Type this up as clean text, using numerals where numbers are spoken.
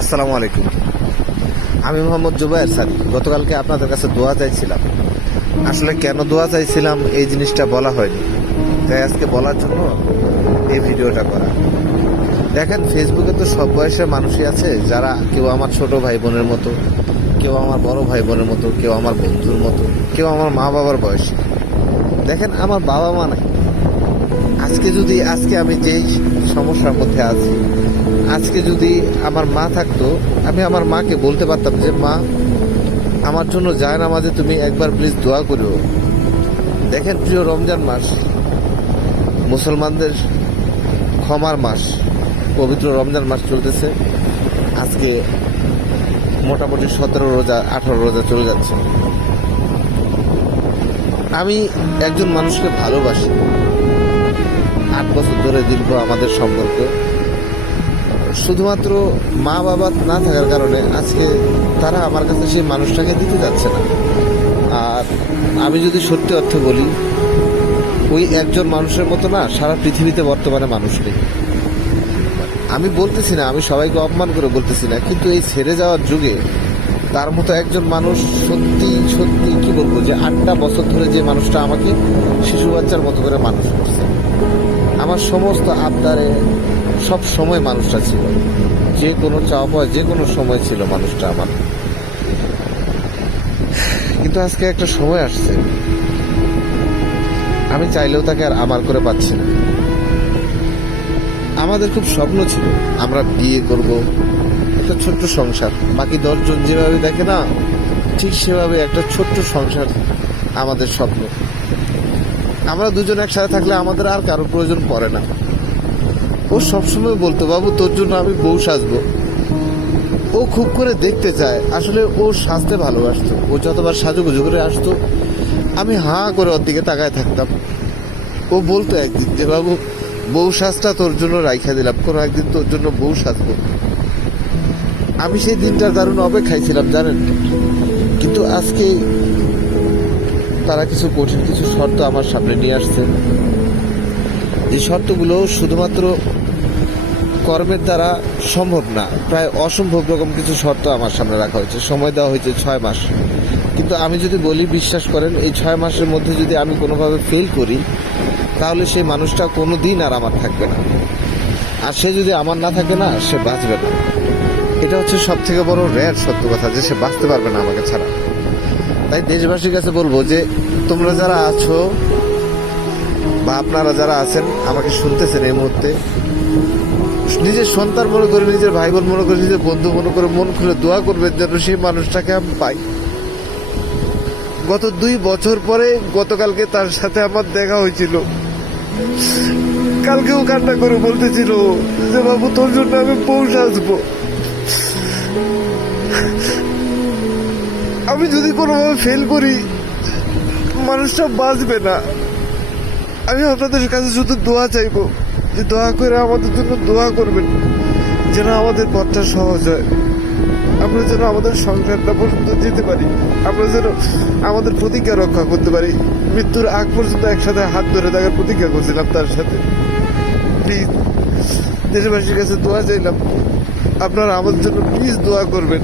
আসসালামু আলাইকুম। আমি মোহাম্মদ জুবায়ের স্যার। গতকালকে আপনাদের কাছে দোয়া চাইছিলাম। আসলে কেন দোয়া চাইছিলাম এই জিনিসটা বলা হয়নি, তাই আজকে বলার জন্য এই ভিডিওটা করা। দেখেন, ফেসবুকে তো সব বয়সের মানুষই আছে, যারা কেউ আমার ছোট ভাই বোনের মতো, কেউ আমার বড় ভাই বোনের মতো, কেউ আমার বন্ধুর মতো, কেউ আমার মা বাবার বয়সী। দেখেন, আমার বাবা মা নাই। আজকে আমি যেই সমস্যার মধ্যে আছি, আজকে যদি আমার মা থাকতো, আমি আমার মাকে বলতে পারতাম যে মা, আমার জন্য জায়নামাজে তুমি একবার প্লিজ দোয়া করো। দেখেন, প্রিয় রমজান মাস, মুসলমানদের ক্ষমার মাস, পবিত্র রমজান মাস চলতেছে। আজকে মোটামুটি 17 রোজা 18 রোজা চলে যাচ্ছে। আমি একজন মানুষকে ভালোবাসি, 8 বছর ধরে দীর্ঘ আমাদের সম্পর্ক। শুধুমাত্র মা বাবা না থাকার কারণে আজকে তারা আমার কাছে সেই মানুষটাকে দিতে যাচ্ছে না। আর আমি যদি সত্যি অর্থে বলি, ওই একজন মানুষের মতো না সারা পৃথিবীতে বর্তমানে মানুষ নেই। আমি বলতেছি না, আমি সবাইকে অপমান করে বলতেছি না, কিন্তু এই ছেড়ে যাওয়ার যুগে তার মতো একজন মানুষ সত্যি সত্যি কি বলবো, যে 8টা বছর ধরে যে মানুষটা আমাকে শিশু বাচ্চার মতো করে মানুষ করছে, আমার সমস্ত আবদারে সব সময় মানুষটা ছিল, যে কোনো চাওয়া পাওয়া যে কোনো সময় ছিল মানুষটা আমার। কিন্তু আজকে একটা সময় আসছে, আমি চাইলেও তাকে আর আমার করে পাচ্ছি না। আমাদের খুব স্বপ্ন ছিল আমরা বিয়ে করব, একটা ছোট্ট সংসার, বাকি 10 জন যেভাবে দেখে না, ঠিক সেভাবে একটা ছোট্ট সংসার আমাদের স্বপ্ন। আমরা দুজন একসাথে থাকলে আমাদের আর কারোর প্রয়োজন পড়ে না। ও সবসময় বলতো, বাবু তোর জন্য আমি বউ সাজবো। ও খুব করে দেখতে চায়, আসলে ও সাজতে ভালোবাসতো। ও যতবার সাজুগুজু করে আসতো, আমি হাঁ করে ওর দিকে তাকায় থাকতাম। ও বলতো একদিন যে বাবু, বউ সাজটা তোর জন্য রাইখা দিলাম, কোনো একদিন তোর জন্য বউ সাজবো। আমি সেই দিনটার দারুণ অপেক্ষায় ছিলাম, জানেন। কিন্তু আজকে তারা কিছু কঠিন কিছু শর্ত আমার সামনে নিয়ে আসছে, যে শর্তগুলো শুধুমাত্র কর্মের দ্বারা সম্ভব না, প্রায় অসম্ভব রকম কিছু শর্ত আমার সামনে রাখা হয়েছে। সময় দেওয়া হয়েছে 6 মাস। কিন্তু আমি যদি বলি, বিশ্বাস করেন, এই 6 মাসের মধ্যে যদি আমি কোনোভাবে ফেল করি, তাহলে সেই মানুষটা কোনো দিন আর আমার থাকবে না। আর সে যদি আমার না থাকে না, সে বাঁচবে না। এটা হচ্ছে সব থেকে বড় রেয়ার সত্য কথা, যে সে বাঁচতে পারবে না আমাকে ছাড়া। তাই দেশবাসীর কাছে বলবো যে তোমরা যারা আছো বা আপনারা যারা আছেন, আমাকে শুনতেছেন এই মুহূর্তে, নিজের সন্তান মনে করে, নিজের ভাই বোন মনে করে, নিজের বন্ধু মনে করে মন খুলে দোয়া করবেন যেন সেই মানুষটাকে আমি পাই। গত 2 বছর পরে গতকালকে তার সাথে আমার দেখা হয়েছিল। কালকেও কান্না করে বলতেছিল যে বাবু তোর জন্য আমি বউ সাজবো। আমি যদি কোনোভাবে ফেল করি, মানুষটা বাঁচবে না। আমি আপনাদের কাছে শুধু দোয়া চাইবো, যে দোয়া করে আমাদের জন্য দোয়া করবেন, যেন আমাদের পথটা সহজ হয়, আমরা যেন আমাদের সংসারটা পর্যন্ত যেতে পারি, আমরা যেন আমাদের প্রতিজ্ঞা রক্ষা করতে পারি। মৃত্যুর আগ পর্যন্ত একসাথে হাত ধরে থাকার প্রতিজ্ঞা করছিলাম তার সাথে। প্লিজ দেশবাসীর কাছে দোয়া চাইলাম, আপনারা আমাদের জন্য প্লিজ দোয়া করবেন।